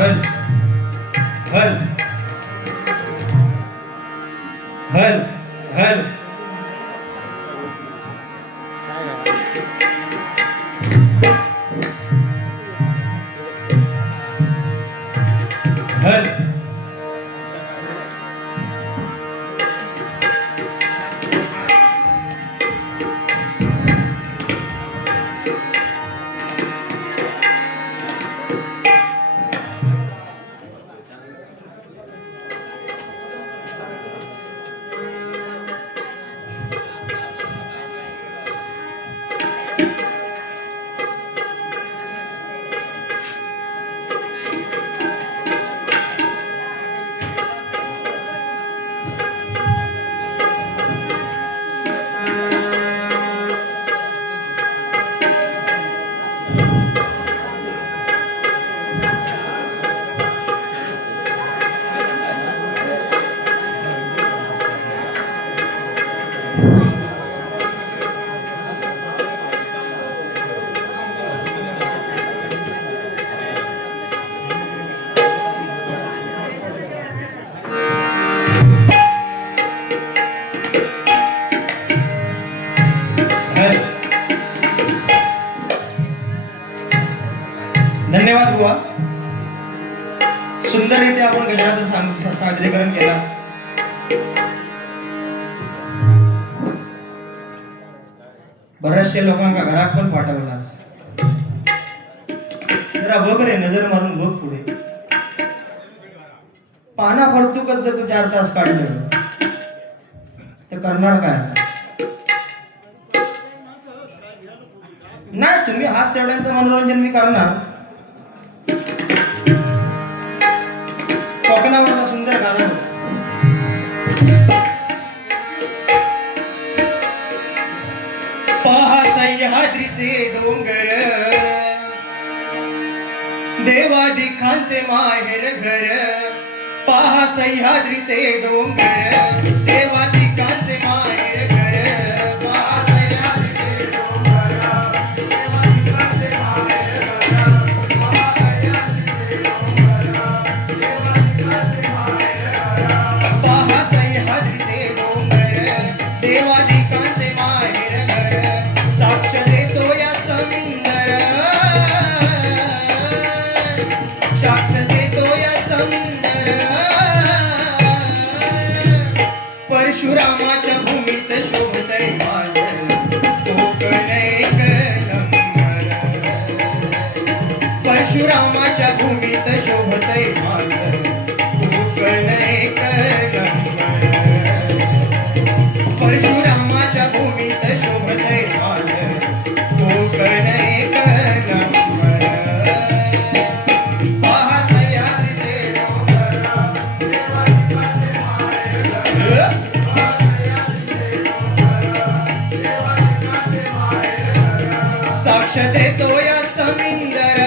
हल हल हल हल हल हल धन्यवाद बुवा. सुंदररीत्या आपण गजराचं सादरीकरण केला. बऱ्याचशा लोकांना घरात पण पाठवलास. जरा बघ रे, नजर मारून बघ पुढे. पाना फरतुकच जर तू 4 तास काढलं तर करणार काय? नाही, तुम्ही हाच तेवढ्यांचं मनोरंजन मी करणार. कोकणावरचा सुंदर गाणं होतं. पहा सह्याद्रीचे डोंगर, देवादिखांचे माहेर घर. पहा सह्याद्रीचे डोंगर, देवादिखांचे माहेर घर. पहा सह्याद्रीचे डोंगर, देवादिखांचे माहेर घर. पहा सह्याद्रीचे डोंगर, देवादिखांचे माहेर घर. पहा सह्याद्रीचे डोंगर, देवादिखांचे माहेर घर. साक्ष देतो या समिंदर, साक्ष देतो या समिंदर. परशुरामाच्या भूमीत शोभतय माझं कोकण एक नंबर. परशुरामाच्या भूमीत शोभतय माझं कोकण एक नंबर. परशुरामाच्या भूमीत शोभतय माझं कोकण एक नंबर. पहा सह्याद्रीचे डोंगर, देवादिखांचे माहेर घर. साक्ष देतो या समिंदर,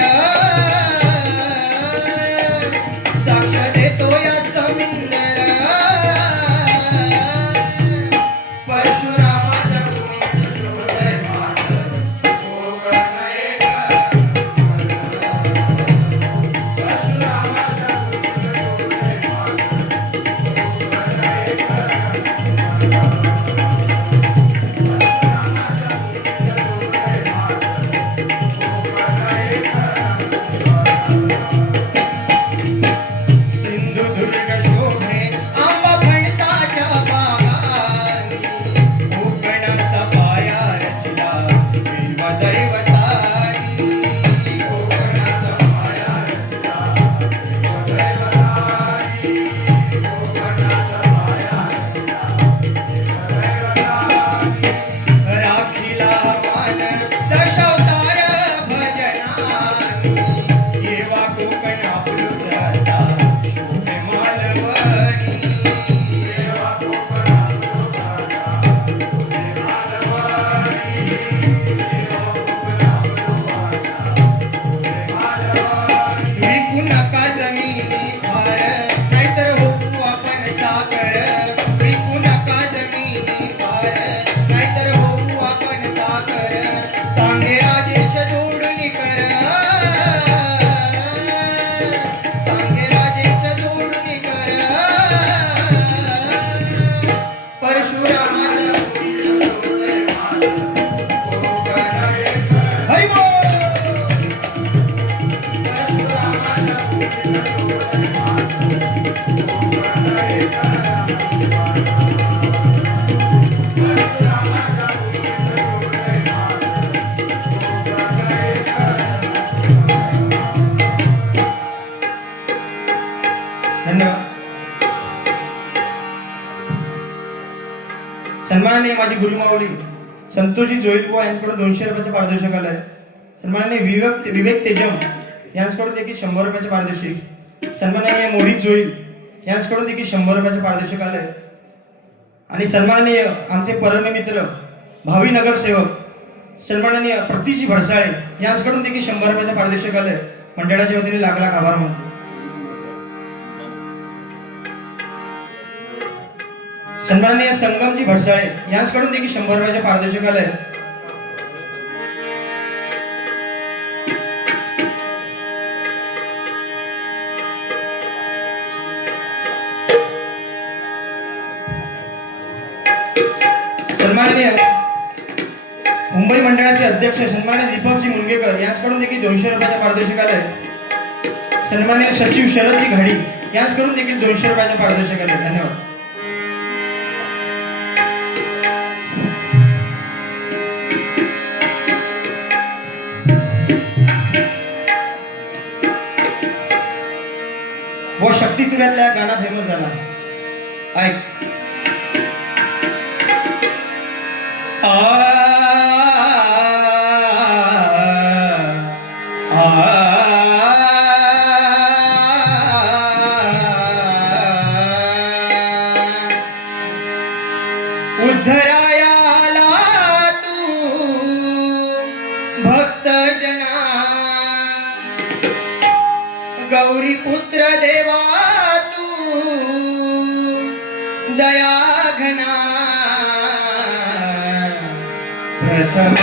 साक्ष देतो या समिंदर. परशुरामाच्या भूमीत शोभतय माझं कोकण एक नंबर. परशुरामाच्या भूमीत शोभतय माझं कोकण एक नंबर. माझी गुरुमाऊली संतोषी जोईलबुवा यांच्याकडून 200 रुपयाचे पारितोषिक आलंय. सन्माननीय विवेक तेजम यांच्याकडून देखील 100 रुपयाचे पारितोषिक. सन्माननीय मोहित जोईल यांच्याकडून देखील 100 रुपयाचे पारितोषिक आलंय. आणि सन्माननीय आमचे परममित्र भावी नगरसेवक सन्माननीय प्रतिजी भरसाळे यांच्याकडून देखील 100 रुपयाचे पारितोषिक आलंय. मंडळाच्या वतीने लाख लाख आभार मानतो. सन्माननीय संगमजी भरसाळे यांच्याकडून देखील 100 रुपयाचे पारितोषिक आलंय. सन्माननीय मुंबई मंडळाचे अध्यक्ष सन्माननीय दीपकजी मुनगेकर यांच्याकडून देखील 200 रुपयाचे पारितोषिक आलंय. सन्माननीय सचिव शरदजी घाडी यांच्याकडून देखील 200 रुपयाचे पारितोषिक आले. धन्यवाद. व शक्ती तुऱ्यातला गाणं फेमस झाला. ऐक. उद्धरायाला तू भक्त जना गौरी पुत्र देवा तू दया घना प्रथम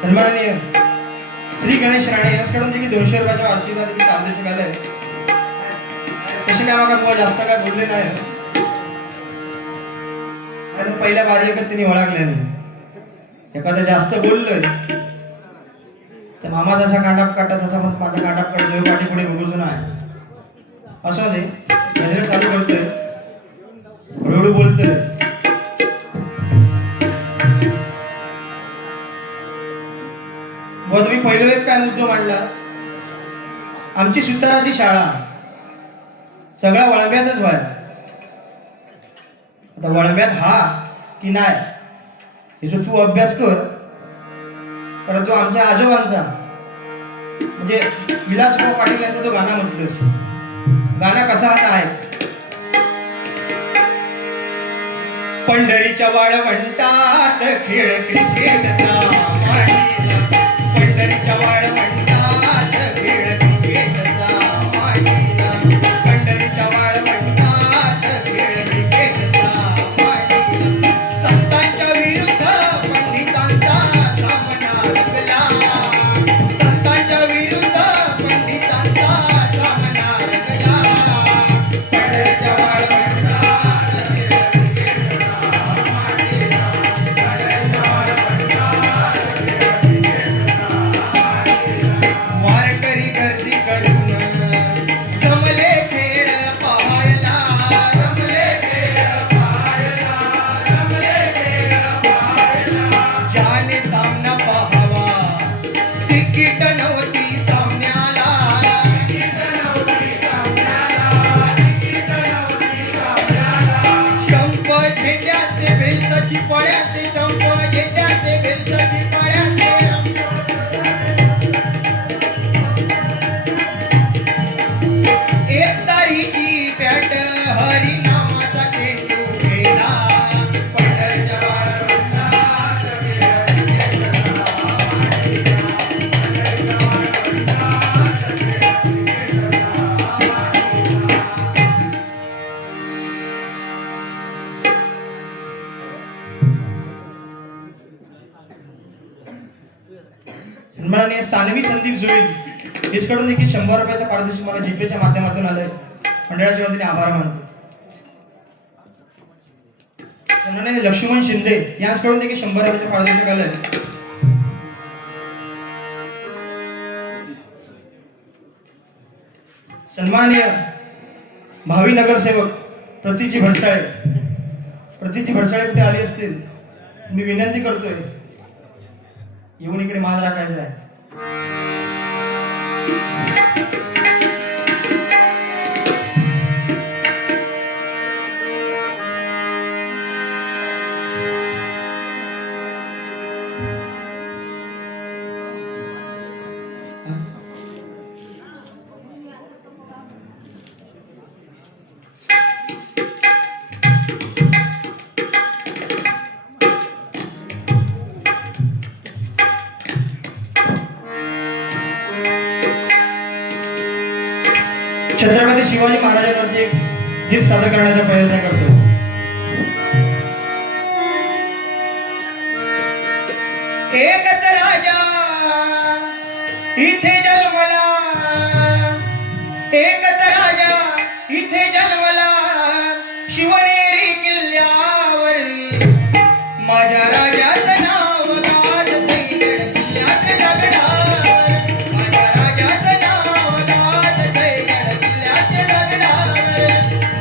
सन्माननीय श्री गणेश राणे यांच्याकडून देखील 200 रुपयाच्या आशीर्वाद पारितोषिक आलंय. तसे काय मग बुवा जास्त काय बोलले नाही, कारण पहिल्या बारी एकच त्यांनी ओळखले नाही. एखादं जास्त बोललोय तर मामा जसा कांडाप काढता तसा मग माझा कांडाप काढ जो पाठी पुढे बघून आहे असं दे. नजर चालू करतोय, हळूहळू बोलतोय. तुम्ही पहिलं एक काय मुद्दा मांडला, आमची सुताराची शाळा सगळा वळंब्यातच व्हाय. आता वळंब्यात हा की नाही हे जो तू अभ्यास कर, परंतु आमच्या आजोबांचा म्हणजे विलासराव पाटील यांचा जो गाणं म्हटलंस, गाणं कसा आता आहे. पंढरीच्या वाळवंटात खेळ क्रिकेटचा, पंढरीच्या वाळवंटात खेळ क्रिकेटचा, पंढरीच्या वाळवंटात खेळ क्रिकेटचा, संतांच्या विरुद्ध पंडितांचा सामना रंगला, नव्हती साम्याला शंप झेंड्याचे भेलसाची पायाचे शंप झेंड्याचे भेलसाची पायाचे एक तारीची पॅट हरी नामाचा चेंडू गेला पंढरच्या सन्माननीय सानवी संदीप जोईल इसकडून देखील 100 रुपयाच्या पारितोषिक मला जीपेच्या माध्यमातून आलंय. मंडळाच्या वतीने आभार मानतो. सन्माननीय लक्ष्मण शिंदे यांच्याकडून देखील 100 रुपयाचे पारितोषिक आलंय. सन्माननीय भावी नगरसेवक प्रतीची भडसाळे कुठे आली असतील मी विनंती करतोय येऊन इकडे मान राखायचा आहे. छत्रपती शिवाजी महाराजांवरती एक गीत सादर करण्याचा प्रयत्न करतो. एकच राजा इथे जन्मला एकच राजा इथे जन्मला शिवनेरी किल्ल्यावर माझ्या राजाचं नाव गाजतंय किल्ल्याच्या दगडावर माझ्या राजाचं नाव गाजतंय किल्ल्याच्या दगडावर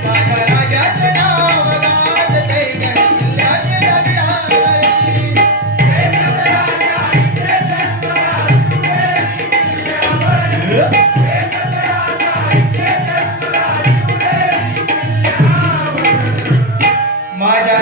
माझ्या राजाचं नाव गाजतंय किल्ल्याच्या दगडावर माझ्या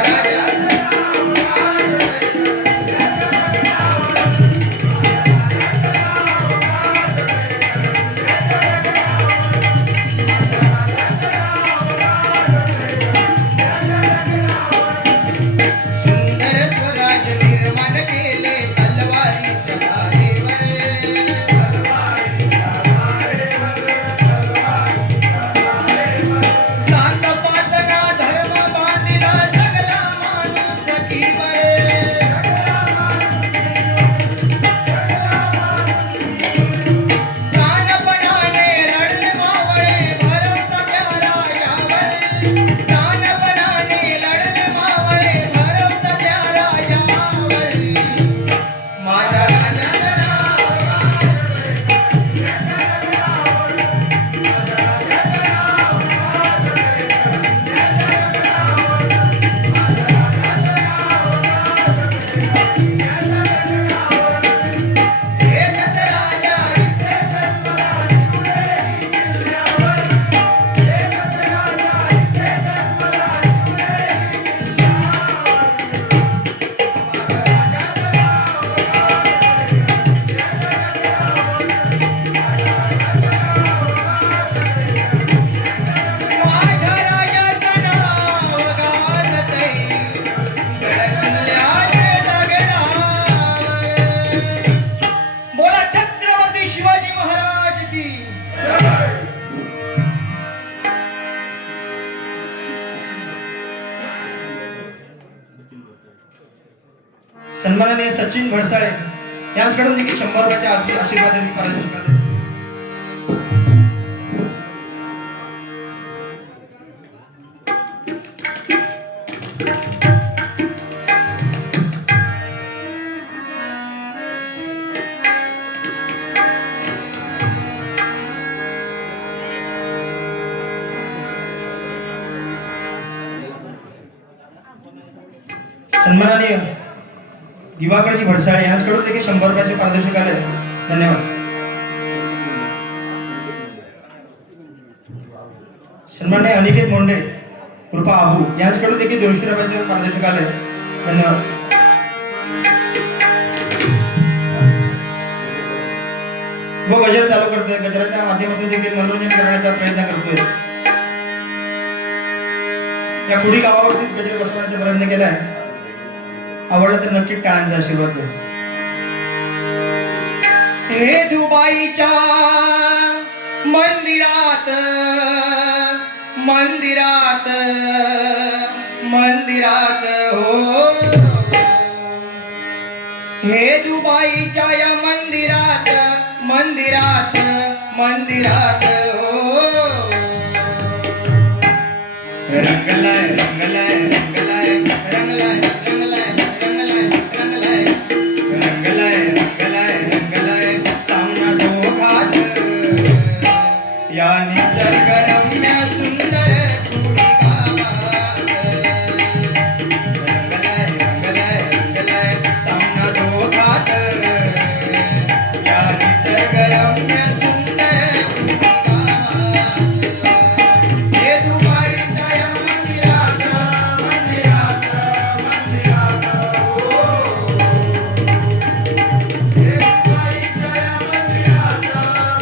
सन्माननीय सचिन भडसाळे यांच्याकडून देखील 100 रुपयाचे आशीर्वाद पारितोषिक आले. सन्माननीय दिवाकरजी भडसाळे यांच्याकडून देखील 100 रुपयाचे पारितोषिक आले. धन्यवाद. सन्माननीय अनिकेत मोंडे कृपा आबू यांच्याकडून देखील 200 रुपयाचे पारितोषिक आले. धन्यवाद. वो गजर चालू करतोय. गजराच्या माध्यमातून देखील मनोरंजन करण्याचा प्रयत्न करतोय. या कुडी गावावरती गजर बसवण्याचा प्रयत्न केलाय. आवडला तर नक्की टाळ्यांचा आशीर्वाद द्या. हे दुबाईच्या मंदिरात मंदिरात मंदिरात हो, हे दुबाईच्या या मंदिरात मंदिरात मंदिरात हो, रंगलाय रंगलाय रंगलाय रंगलाय रंगलाय रंगलाय रंगलाय रंगलाय रंगलाय रंगलाय सामना दोघात या निसर्गरम्य सुंदर कुडी गावात. रंगलाय रंगलाय रंगलाय सामना दोघात या निसर्गरम्य सुंदर कुडी गावात. हे दुबाईच्या या मंदिरात मंदिरात मंदिरात हो, हे दुबाईच्या या मंदिरात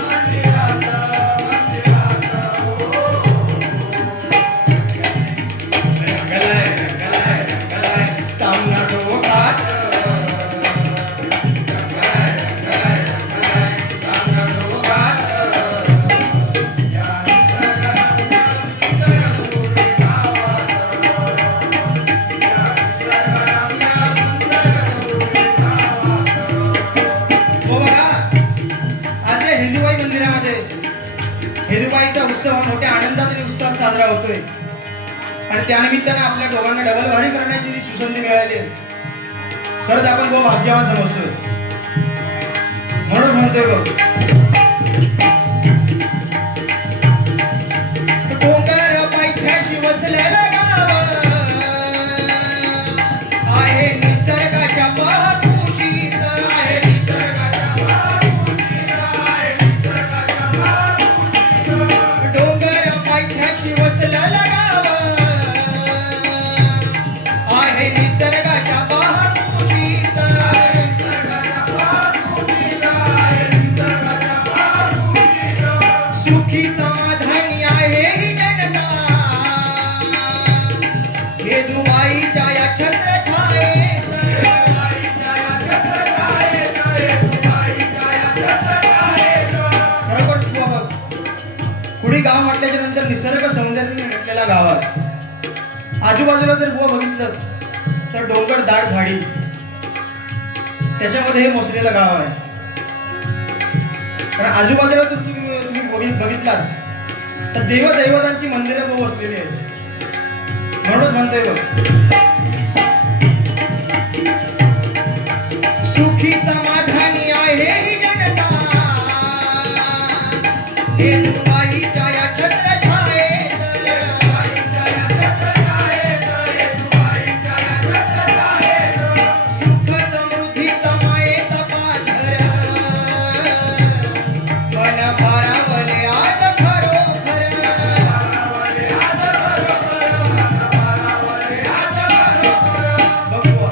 मंदिरात मंदिरात हो, रंगलाय रंगलाय रंगलाय सामना दोघात. रंगलाय रंगलाय रंगलाय सामना दोघात या निसर्गरम्य सुंदर कुडी गावात. या निसर्गरम्य सुंदर कुडी गावात. हो बघा, आज या हिंदुबाई मंदिरामध्ये हिंदुबाईचा उत्सव हा मोठ्या आनंदात आणि उत्साहात साजरा होतोय आणि त्यानिमित्ताने आपल्या दोघांना डबल वारी करण्याची जी सुसंधी मिळाली आहे, खरंच आपण खूप भाग्यवान समजतोय. म्हणून म्हणतोय बघ, डोंगर पायथ्याशी वसलेलं गाव आहे निसर्गाच्या पाठीशीच, आहे निसर्गाच्या पाठीशीच, आहे निसर्गाच्या पाठीशीच. डोंगर पायथ्याशी वसलेलं गाव आहे निसर्गाच्या पाठीशीच, आहे निसर्गाच्या पाठीशीच, आहे निसर्गाच्या पाठीशीच. सुखी समाधानी आहे ही जनता हे दुबाईच्या या छत्रछायेत. दुबाईच्या या छत्रछायेत, हे दुबाईच्या या छत्रछायेत. खरोखर तू बघ, कुडी गाव म्हटल्याच्या नंतर निसर्ग सौंदर्याने नटलेला गाव आहे. आजूबाजूला जर बुवा बघितलं तर डोंगर दाट झाडी, त्याच्यामध्ये हे मोसलेलं गाव आहे. कारण आजूबाजूला जर तुम्ही बघितलात तर देवदैवतांची मंदिरं बहु वसलेली आहेत. म्हणूनच म्हणतोय बघ, सुखी समाधानी आहे ही जनता हे दुबाईच्या या छत्रछायेत. दुबाईच्या या छत्रछायेत, हे दुबाईच्या या छत्रछायेत. सुख समृद्धीचा मायेचा पाझर मन भारावले आज खरोखर. भारावले आज खरोखर, मन भारावले आज खरोखर. बघ बुवा,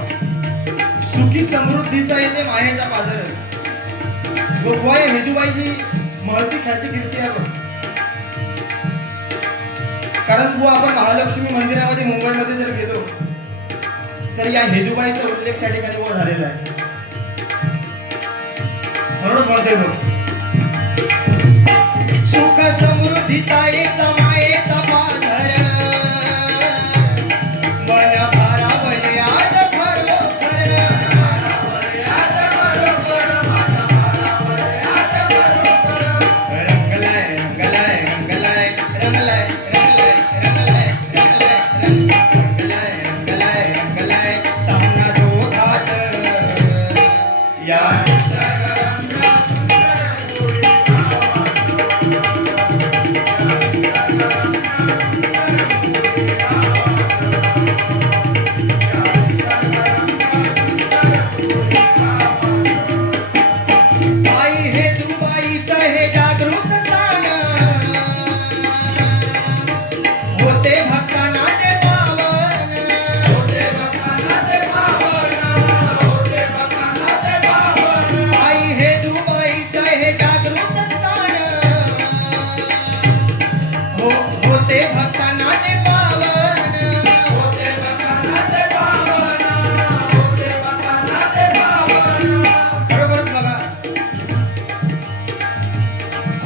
सुखी समृद्धीचा येते मायेचा पाझर. बुवा, या हेदूबाईची महती ख्याती कीर्ती आहे बघ. कारण बुवा, आपण महालक्ष्मी मंदिरामध्ये मुंबईमध्ये जर गेलो तर या हेदूबाईचा उल्लेख त्या ठिकाणी बुवा झालेला आहे. म्हणून म्हणतोय बघ, सुख समृद्धीचा येता मायेचा पाझर मन भारावले आज खरोखर. भारावले आज खरोखर, मन भारावले आज खरोखर. रंगलाय रंगलाय रंगलाय रंगलाय रंगलाय रंगलाय रंगलाय रंगलाय रंगलाय रंगलाय सामना दोघात या निसर्गरम्य सुंदर कुडी गावात.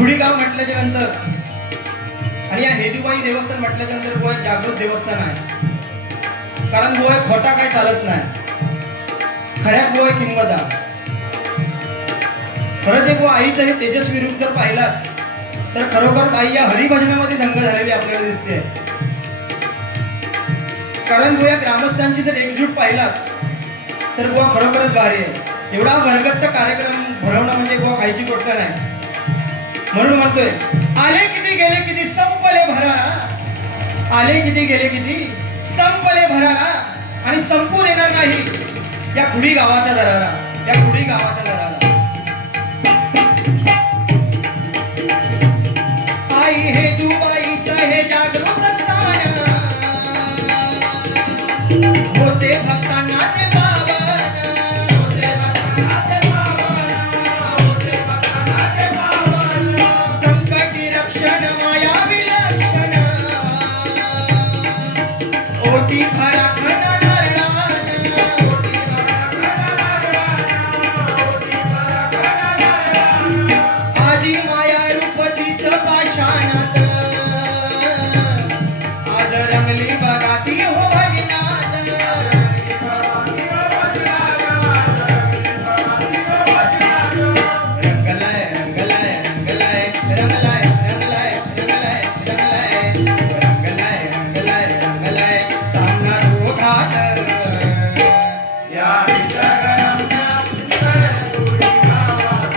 खुडी गाव म्हटल्याच्या नंतर आणि या हेदूबाई देवस्थान म्हटल्याच्या नंतर बुवा एक जागृत देवस्थान आहे. कारण बुवा खोटा काय चालत नाही, खऱ्यात बुवा किंमत आहे. खरंच हे बुवा आईचं हे तेजस्वी रूप जर पाहिलात तर खरोखर आई या हरिभजनामध्ये दंग झालेली आपल्याला दिसते. कारण बुवा ग्रामस्थांची जर एकजूट पाहिलात तर बुवा खरोखरच भारी आहे. एवढा भरगतचा कार्यक्रम भरवणं म्हणजे बुवा खायची गोष्ट नाही. म्हणून म्हणतोय, आले किती गेले किती संपले भरारा, आले किती गेले किती संपले भरारा, आणि संपू देणार नाही या खुडी गावाच्या दरारा, या खुडी गावाच्या दरारा. आई हे दुबाईचं हे जागृत स्थान, होते भक्तांना ते पावन, होते भक्तांना ते पावन, होते भक्तांना ते पावन. संकटी रक्षण माया विलक्षण, ओटी भराखण नारळान, ओटी भराखण नारळान, ओटी भराखण नारळान. आदि माया रूप तिचं पाषाणात, आज रंगली बघा ती हो भजनात. रंगलाय रंगलाय रंगलाय रंगलाय रंगलाय रंगलाय रंगलाय, रंगलाय रंगलाय रंगलाय सामना रोघात. या विजगरामना सुंदर खुडी गावात,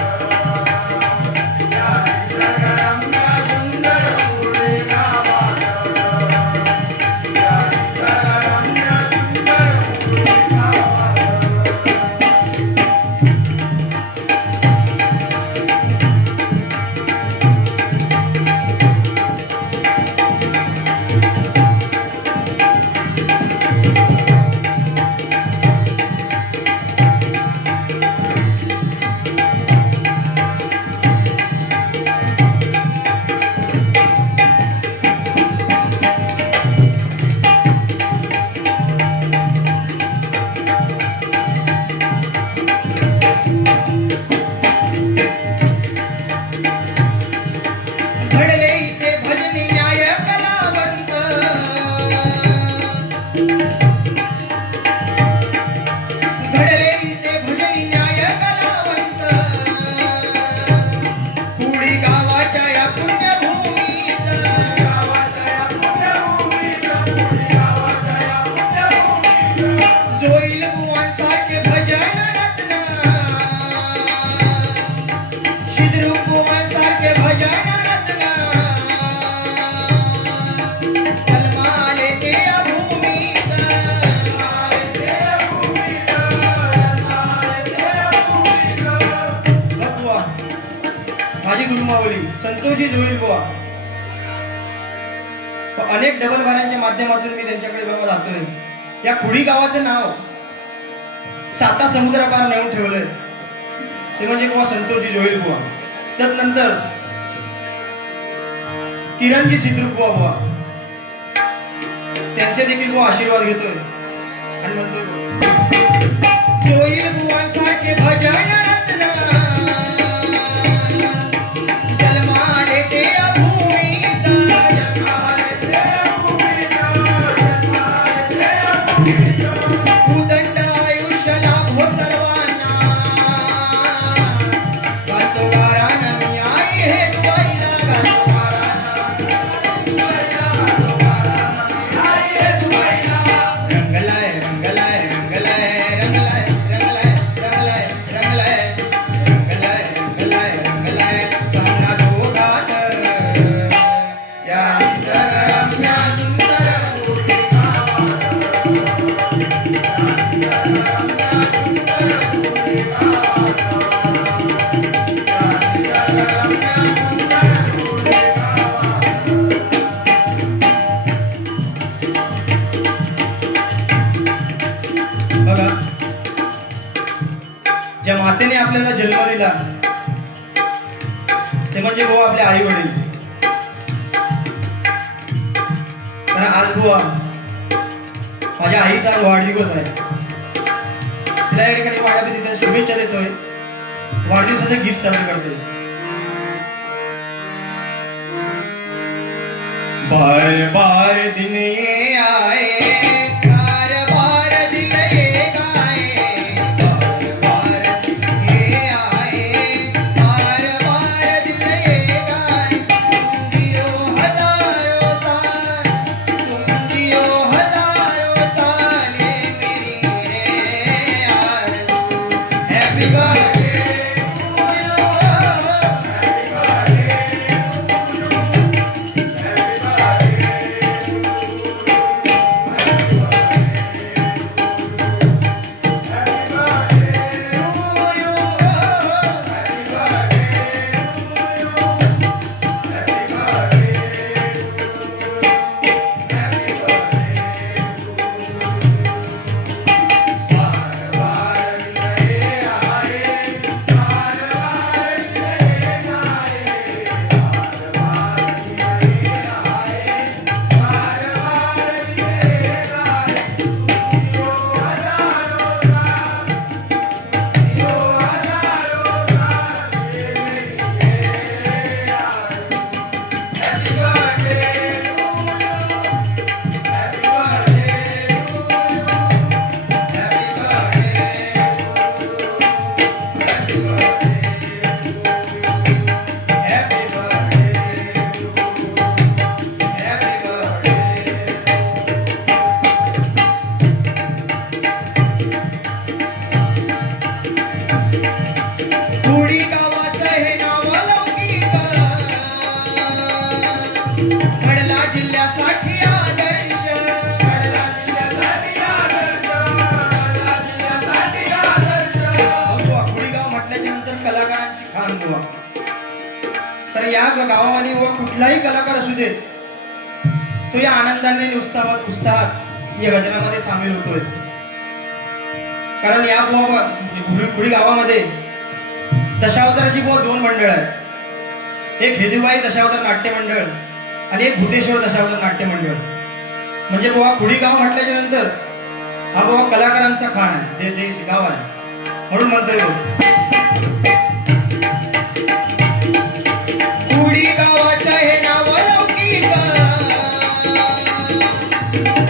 या विजगरामना सुंदर खुडी गावात, या विजगरामना सुंदर खुडी गावात. घडले इथे भजनी न्याय कलावंत, घडले इथे भजनी न्याय कलावंत, खुडी गावाच्या या पुण्यभूमीत, गावाच्या या पुण्यभूमीत, खुडी गावाच्या या पुण्यभूमीत. जोईल बुवांसारखे भजन रत्न, शिद्रू बुवांसारखे भजन रत्न, जन्माले ते या भूमीत, जन्माले ते या भूमीत, जन्माले ते या भूमीत. बघ बुवा, माझी गुरुमावली संतोषी जोईल बुवा, अनेक डबल बारांच्या माध्यमातून मी त्यांच्याकडे बाबा जातोय. या खुडी गावाचं नाव 7 समुद्रापार नेऊन ठेवलंय, ते म्हणजे बुवा संतोषी जोईल बुवा. त्यानंतर किरणजी सिद्रू बुवा, त्यांचे देखील बुवा आशीर्वाद घेतोय आणि म्हणतोय, जोईल बुवांसारखे भजन रत्न, जन्माले ते या भूमीत, जन्माले ते या भूमीत, जन्माले ते या भूमीत. उदंड आयुष्य लाभो सर्वांना, गातो गाराना मी आई हे दुबाईला, गातो गाराना गातो गाराना मी आई हे दुबाईला. रंगलाय रंगलाय रंगलाय रंगलाय रंगलाय रंगलाय रंगलाय, रंगलाय रंगलाय रंगलाय सामना दोघात. या निसर्गरम्य सुंदर खुडी गावात, या निसर्गरम्य सुंदर खुडी गावात, या निसर्गरम्य सुंदर खुडी गावात. बघा, ज्या मातेने आपल्याला जन्म दिला ते म्हणजे बुवा आपले आई वडील. कारण आज बुवा माझ्या आईचा आज वाढदिवस आहे. तिला या ठिकाणी वाढदिवसाच्या शुभेच्छा देतोय, वाढदिवसाचं गीत सादर करतोय. बार बार दिन ये आए, बार बार दिल ये गाए, बार बार दिन ये आए, बार बार दिल ये गाए। तुम जियो हजारों साल, तुम जियो हजारों साल, ये मेरी है आरज़ू। हैप्पी बर्थडे टू यू, कुडी गावाचं हे नाव लौकिक, घडला जिल्ह्यासाठी आदर्श, घडला जिल्ह्यासाठी आदर्श, घडला जिल्ह्यासाठी आदर्श। बुवा कुडीगाव म्हटल्याच्या नंतर कलाकारांची खाण बुवा। तर या गावामध्ये बुवा कुठलाही कलाकार असू देत, तो या आनंदाने आणि उत्साहात या गजरामध्ये सामील होतोय। कारण या बुवा कुडी गावामध्ये दशावताराची बुवा दोन मंडळ आहेत, एक हेदुबाई दशावतार नाट्य मंडळ आणि एक भूतेश्वर दशावतार नाट्य मंडळ। म्हणजे बुवा कुडी गाव म्हटल्याच्या नंतर हा बुवा कलाकारांचा खाण आहे, ते गाव आहे म्हणून म्हणतोय कुडी गावाचं हे नाव लौकिक,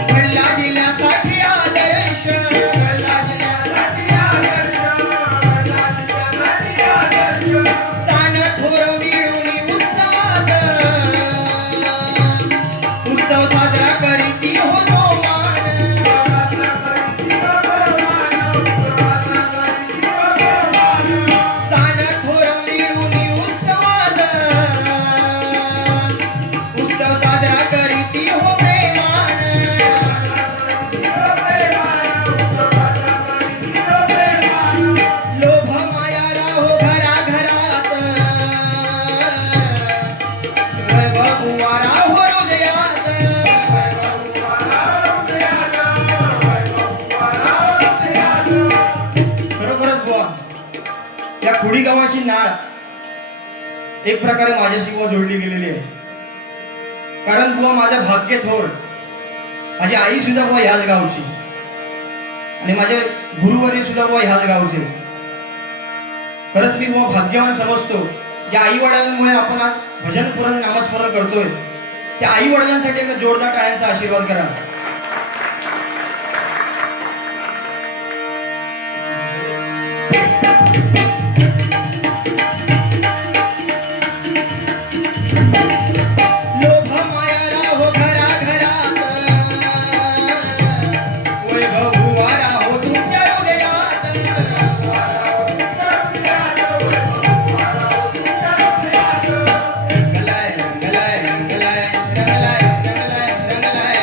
घडला जिल्ह्यासाठी आदर्श, घडला जिल्ह्यासाठी आदर्श, घडला जिल्ह्यासाठी आदर्श। सान थोर मिळून उत्सवात, उत्सव साजरा करीती हो जोमान, सान थोर मिळून उत्सवात, उत्सव साजरा करीती हो प्रेमान। लोभ माया राहो घराघरात, वैभव बुवा राहो हृदयात, खरोखरच बुवा या कुडी गावाची नाळ एक प्रकारे माझ्याशी बुवा जोडली गेलेली आहे। कारण बुवा माझ्या भाग्य थोर, माझी आई सुद्धा बुवा ह्याच गावची आणि माझे गुरुवर्य सुद्धा बुवा ह्याच गावचे। खरंच मी बुवा भाग्यवान समजतो, या आई वडिलांमुळे आपण आज भजन पुराण नामस्मरण करतोय। त्या आई वडिलांसाठी एकदा जोरदार टाळ्यांचा आशीर्वाद करा। लोभ माया राहो घराघरात, वैभव बुवा राहो तुमच्या हृदयात, रंगलाय रंगलाय रंगलाय रंगलाय रंगलाय रंगलाय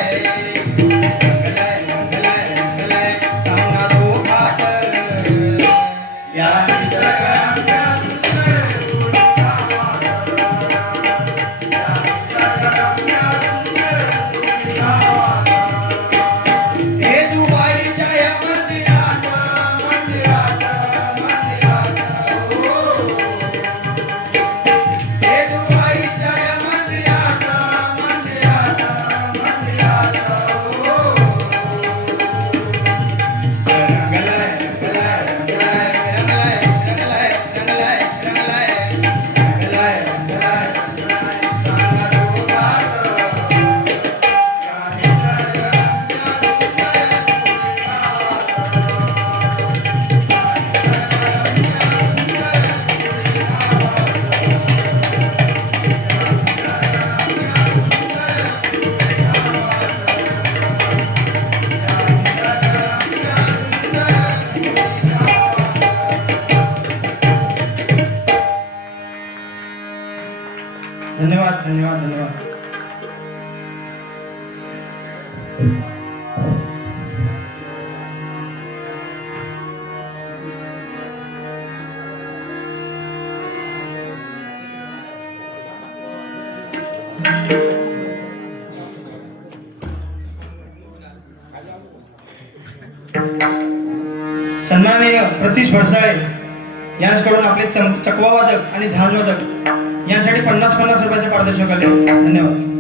धन्यवाद धन्यवाद धन्यवाद. सन्माननीय प्रतीश भरसाळे यांच्याकडून आपले चकवा वादक आणि झांज वादक यांसाठी 50-50 रुपयाचे पारितोषिक आले. धन्यवाद.